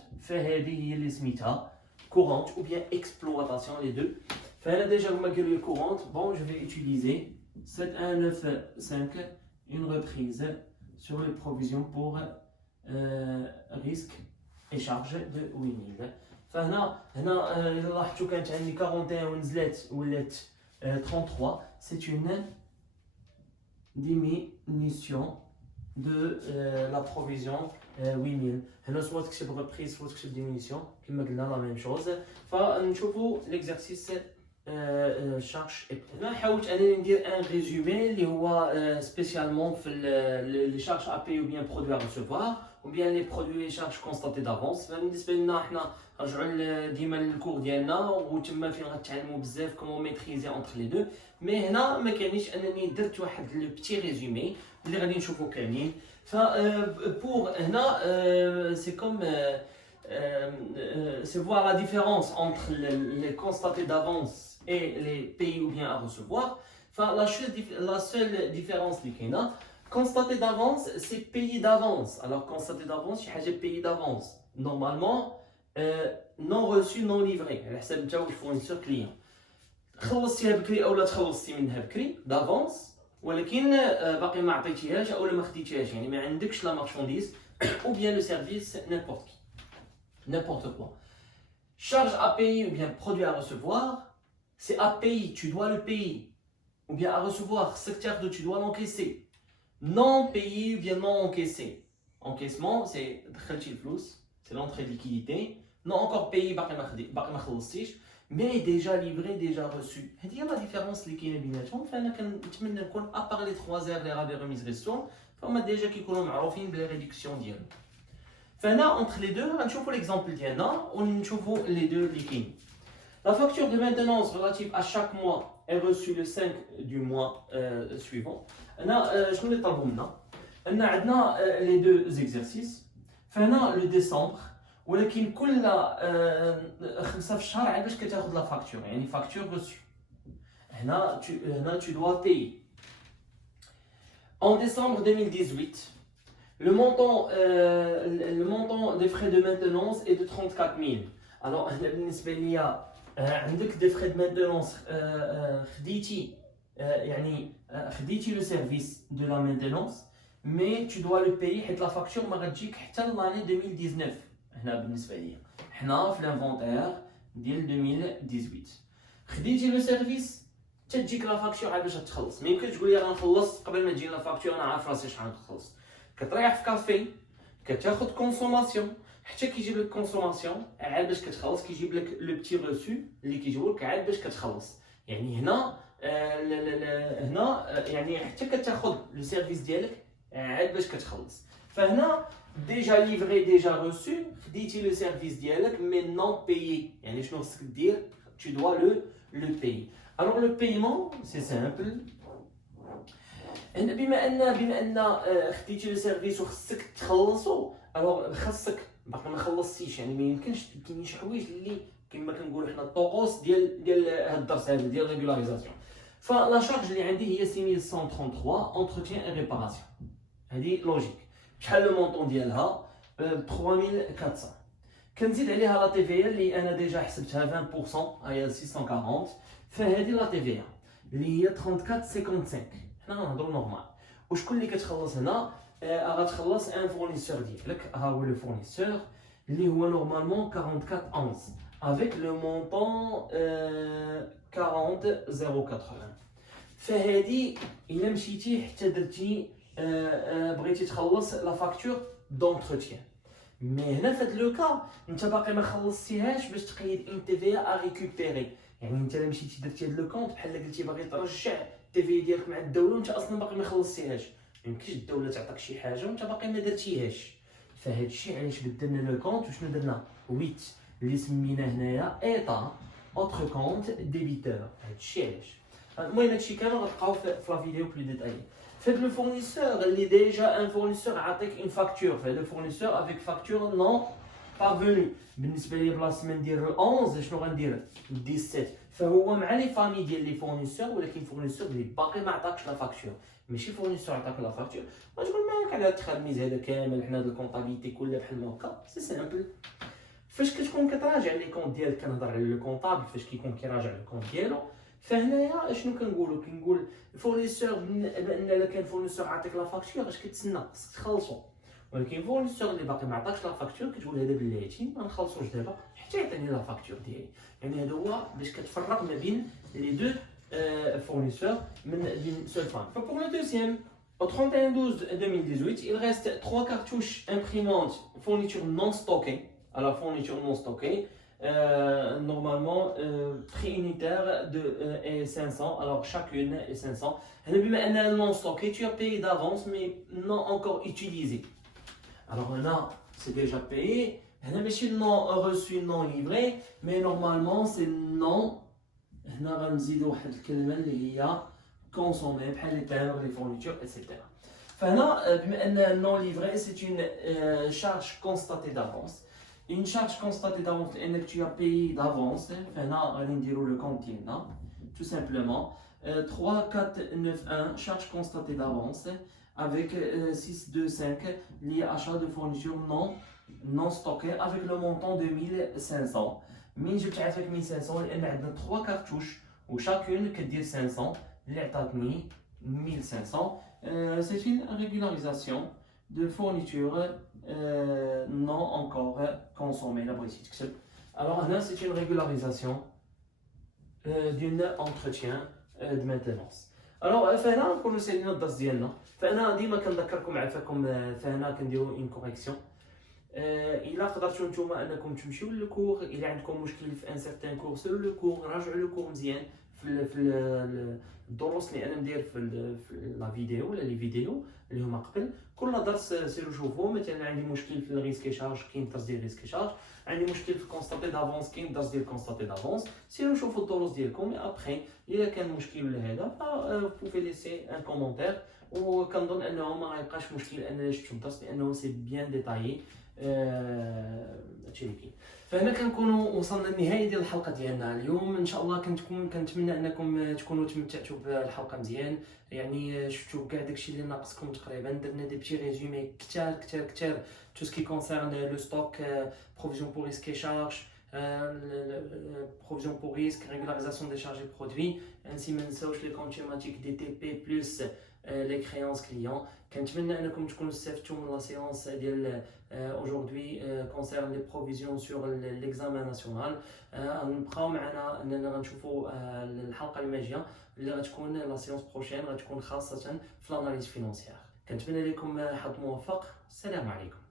courante ou bien exploitation, les deux. Déjà, vous m'avez courante, bon, je vais utiliser 7195, une reprise sur les provisions pour risque et charge de 8 000. فهنا لاحظتوا كانت عندي 41 ونزلت ولات 33, c'est une diminution de la provision 8000. هنا soit تكتب reprise soit تكتب diminution كما قلنا la même chose. فنشوفوا l'exercice charge et هنا حاولت انني ندير ان ريزومي اللي هو spécialement في les charges à payer ou bien produits à recevoir ou bien les produits et charges constatées d'avance. فبالنسبه لنا حنا رجعوا ديما للكور ديالنا وتما فين غتعلموا بزاف كومون ميتريزي انتر لي دو. مي هنا ما كانيش انني درت واحد لو بتي ريزومي اللي غادي نشوفوا كاملين. ف pour هنا c'est comme c'est voir la différence entre les constatés d'avance et les payés ou bien à recevoir. Enfin, la seule différence اللي كاينه constaté d'avance c'est payé d'avance. Alors constaté d'avance شي حاجه payé d'avance normalement non reçu non livré على حسب نتا واش فورنيسور كليون خلصتيها بكري او لا تخلصتي منها بكري دافونس ولكن باقي ما عطيتيهاش او ما خديتيهاش يعني ما عندكش لا مارشانديز ou bien le service n'importe quoi. Charge à payer ou bien produit à recevoir, c'est à payer, tu dois le payer. Ou bien à recevoir, secteur de tu dois l'encaisser. Non payé ou bien non encaissé. Encaissement, c'est c'est l'entrée de liquidité. Non encore payé, mais déjà livré, déjà reçu. Il y a la différence qui est بيناتهم. فأنا كنتمنى نكون à part les 3 heures les rabais remises restants, فهم déjà كيكونوا معروفين بلا réduction ديالهم. فهنا entre les deux, غنشوفوا l'exemple ديالنا ونشوفوا les deux اللي كاين. La facture de maintenance relative à chaque mois est reçue le 5 du mois suivant. هنا شنو اللي طلبوا منا؟ أن عندنا les deux exercices. فهنا le décembre ولكن كل 5 في الشهر عاد باش كتاخذ لا فاكتور يعني فاكتور reçue. هنا tu dois payer. En décembre 2018, le montant des frais de maintenance est de 34 000. Alors بالنسبة ليا عندك des frais de maintenance خديتي يعني خديتي لو سيرفيس دو لا مينتينونس مي تو دوا لو باي حيت لا فاكتور ما غتجيك حتى لاني 2019 هنا بالنسبه ليا حنا في لانفونتير ديال 2018 خديتي لو سيرفيس تجيك لا فاكتور عاد باش تخلص ما يمكنش تقول لي غنخلص قبل ما تجي لا فاكتور انا عارف راسي شحال نخلص كتريح في كافي كتاخذ كونسوماسيون حتى كيجيب لك كونسوماسيون عاد باش كتخلص كيجيب لك لو بتي روسو اللي كيجيب لك عاد باش كتخلص يعني هنا هنا يعني حتى كتاخذ لو سيرفيس ديالك عاد باش كتخلص فهنا ديجا ليفري ديجا روسو خديتي لو سيرفيس ديالك مي نون بايي يعني شنو خصك دير tu dois le payer alors le paiement c'est simple بما ان خديتي لو سيرفيس وخصك تخلصو الوغ خاصك باقي ما خلصتيش يعني ما يمكنش كاين شي حوايج اللي كما كنقولوا حنا الطقوس ديال هاد الدرس هذا ديال ريغولاريزاسيون فلا شارج اللي عندي هي 6133 entretien et réparation هذه لوجيك شحال لو مونطون ديالها 3400 كنزيد عليها لا تي في اللي انا ديجا حسبتها 20% هي 640 فهذه لا تي في اللي هي 34.55 حنا غنهضروا نورمال وشكون اللي كتخلص هنا غتخلص ان فورنيسور ديالك ها هو لو فورنيسور اللي هو نورمالمون 44.11 avec le montant 40,080 فهادي الا مشيتي حتى درتي بغيتي تخلص لا فاكتور دونتروتيان مي هنا فهاد لو كا انت باقي ما خلصتيهاش باش تقيد ان تي في ا ريكوبيري يعني انت الا مشيتي درتي هاد لو كونط بحال قلتي باغي ترجع التي في ديالك مع الدوله وانت اصلا باقي ما خلصتيهاش ميمكنش الدوله تعطيك شي حاجه وانت باقي ما درتيهاش فهاد الشيء علاش بدلنا لو كونط وشنو درنا 8 اللي سميناه هنايا ايطا اوتر كونط ديبيتور هاد الشيء علاش المهم هادشي كامل غتلقاو في لا فيديو بلو ديتاي فهاد لو فورنيسور اللي ديجا ان فورنيسور عطيك اون فاكتور فهاد لو فورنيسور افيك فاكتور نون بارفوني بالنسبه لي بلا سيمين ندير 11 شنو غندير 17 فهو مع لي فامي ديال لي فورنيسور ولكن فورنيسور اللي باقي ما عطاكش لا فاكتور ماشي فورنيسور عطاك لا فاكتور ما تقول مالك على التخميز هذا كامل حنا هاد الكونطابيلتي كلها بحال ما هكا سي سامبل فاش كتكون كتراجع لي كونط ديالك كنهضر على لو كونطابل فاش كيكون كيراجع لو كونط ديالو فهنايا شنو كنقول الفورنيسور بان الا كان فورنيسور عطيك لا فاكتور اش كتسنى خصك تخلصو ولكن الفورنيسور اللي باقي ما عطاكش لا فاكتور كتقول هذا بلاتي ما نخلصوش دابا حتى يعطيني لا فاكتور ديالي يعني هذا هو باش كتفرق ما بين لي دو fournisseurs d'une seule femme. Pour le deuxième, au 31/12/2018, il reste 3 cartouches imprimantes fourniture non stockée. À la fourniture non stockée, normalement, prix unitaire de 500, alors chacune est 500. Elle non stockée, tu as payé d'avance, mais non encore utilisé. Alors là, c'est déjà payé. Elle est non reçu, non livré, mais normalement, c'est non. هنا غنزيدو واحد الكلمه اللي هي كونسومي بحال لي تايمر لي فورنيتور ايتترا فهنا بما ان نون ليفري سي اون شارج كونستاتي دافونس اون شارج كونستاتي دافونس لانك tu as payé d'avance فهنا غادي نديرو لو كونت ديالنا tout simplement 3491 charge constatée d'avance avec 625 liés achat de fourniture non stockée avec le montant de 1500 من جبت عافاك 1500 لان عندنا 3 كارتوش وشاكون كدير 500 اللي عطاتني 1500 c'est une régularisation de fourniture non encore consommée لا بغيتي تكتب alors هنا c'est une régularisation d'une entretien de maintenance alors فهنا نكونوا سالينا الدرس ديالنا فانا ديما كنذكركم عافاكم فهنا كنديروا اون كوريكسيون الا قدرتوا نتوما انكم تمشيو للكور الا عندكم مشكل في ان سيرتان كور سيروا لو كور راجعوا لو كور مزيان في الدروس اللي انا ندير في لا فيديو ولا لي فيديو اللي هما قبل كل درس سيروا شوفوا مثلا عندي مشكل في الريسك شارج كاين درس ديال ريسك شارج عندي مشكل في كونستاتي دافونس كاين درس ديال كونستاتي دافونس سيروا شوفوا الدروس ديالكم ابخي الا كان مشكل ولا هذا بوفي ليسي ان كومونتير وكنظن انه ما غيبقاش مشكل ان شفتوا الدرس لانه سي بيان ديتايي هادشي اللي كاين فهنا كنكونوا وصلنا للنهايه ديال الحلقه ديالنا اليوم ان شاء الله كنتمنى انكم تكونوا تمتعتوا بالحلقه مزيان يعني شفتوا كاع داكشي اللي ناقصكم تقريبا درنا دي بتي ريزومي كثار تو سكي كونسيرن لو ستوك بروفيزيون بور ريسك شارج provision pour risque, régularisation des charges et produits, ainsi les comptes schématiques DTP plus les créances clients. كنتمنى انكم تكونوا استفدتوا من لا سيونس ديال aujourd'hui concerne les provisions sur l'examen national. نبقاو معنا اننا غنشوفوا الحلقه الماجيه اللي غتكون لا سيونس بروشين غتكون خاصه في الاناليز فينانسيير. كنتمنى لكم حظ موفق. السلام عليكم.